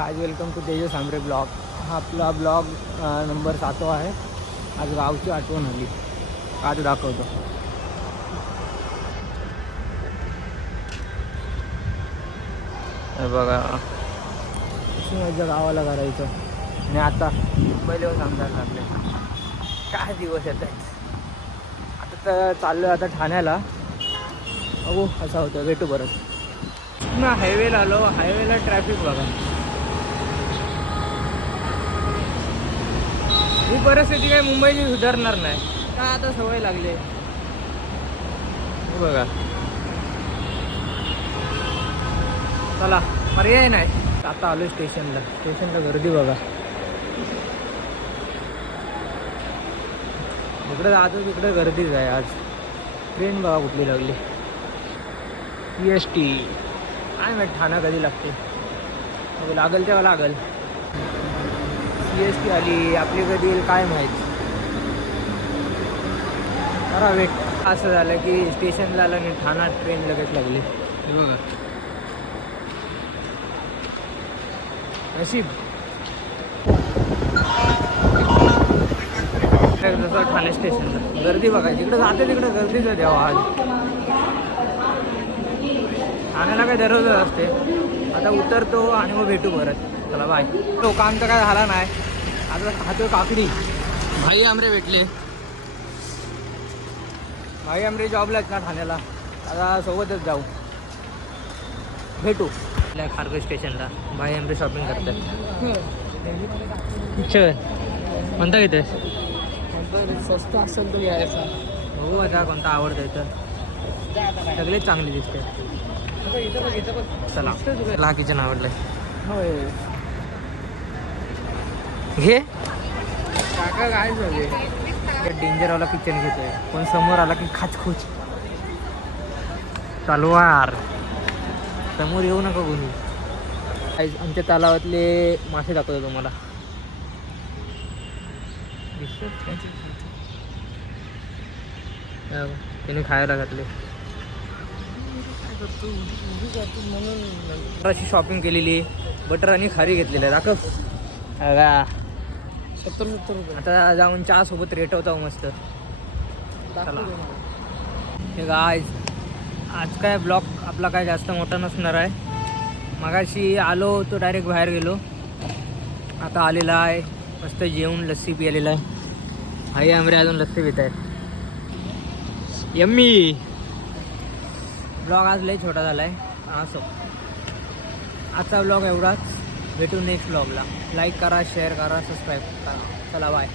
आज welcome to Tejas Ambre blog हा आपला ब्लॉग नंबर सातवा आहे. आज गावची आठवण आली. आज दाखवतो. बघा. मजा गावाला करायचं. आणि आता मुंबईला येऊन समजायला लागले. काय दिवस येत आहेत. आता तर चाललो आता ठाण्याला. बघू असं होतं भेटू परत. ना हायवेला आलो. हायवेला ट्रॅफिक बघा. ही परिस्थिती काही मुंबईची सुधारणार नाही. का आता सवय लागली? बघा. चला पर्याय नाही. आता आलो स्टेशनला. स्टेशनला गर्दी बघा. इकडे जातो तिकडे गर्दीच आहे आज. ट्रेन बघा कुठली लागली. सी एस टी काय माहिती ठाणा कधी लागते. लागल तेव्हा लागल. सी एस टी आली आपली कधी येईल काय माहीत? बरा वेट. असं झालं की स्टेशन झालं आणि ठाणा ट्रेन लगेच लागली. हे बघा. नशीब. जसं ठाणे स्टेशनला गर्दी बघा जिकडे जाते तिकडे गर्दीच देवा. आज ठाण्याला काय दररोजच असते. आता उतरतो आणि मग भेटू परत. चला बाय तो काम तर काय झाला नाही. आता खातो काकडी. भाई आमरे भेटले. भाई आमरे जॉबला आहेत ना ठाण्याला. आता सोबतच जाऊ. भेटू. आपल्या स्टेशनला भाई आमरे शॉपिंग करतात. चल. म्हणता किती स्वस्त असेल तर यायचा हो आता कोणता आवडतं तर. सगळेच चांगले दिसते चला. मला किचन आवडलंय. होय. घे. काका काय झाले? डेंजरवाला किचन घेतोय. पण समोर आला की खाचखोच तलवार. समोर येऊ नका कोणी. आमच्या तलावातले मासे दाखवतो तुम्हाला. त्याने खायला घातले. म्हणून अशी शॉपिंग केलेली बटर आणि खारी घेतलेलं आहे. दाखव. अगा सत्तर सत्तर रुपये. आता जाऊन चहा सोबत रेटवतो मस्त. हे आज आज काय ब्लॉक आपला काय जास्त मोठा नसणार आहे. मगाशी आलो तो डायरेक्ट बाहेर गेलो. आता आलेला आहे. मस्त जेवून लस्सी पिलेला आहे. आई आमरे अजून लस्सी पित आहेत यम्मी! ब्लॉग आज लय छोटा झाला आहे असो आजचा ब्लॉग एवढाच. भेटू नेक्स्ट ब्लॉगला लाईक करा शेअर करा सबस्क्राईब करा. चला बाय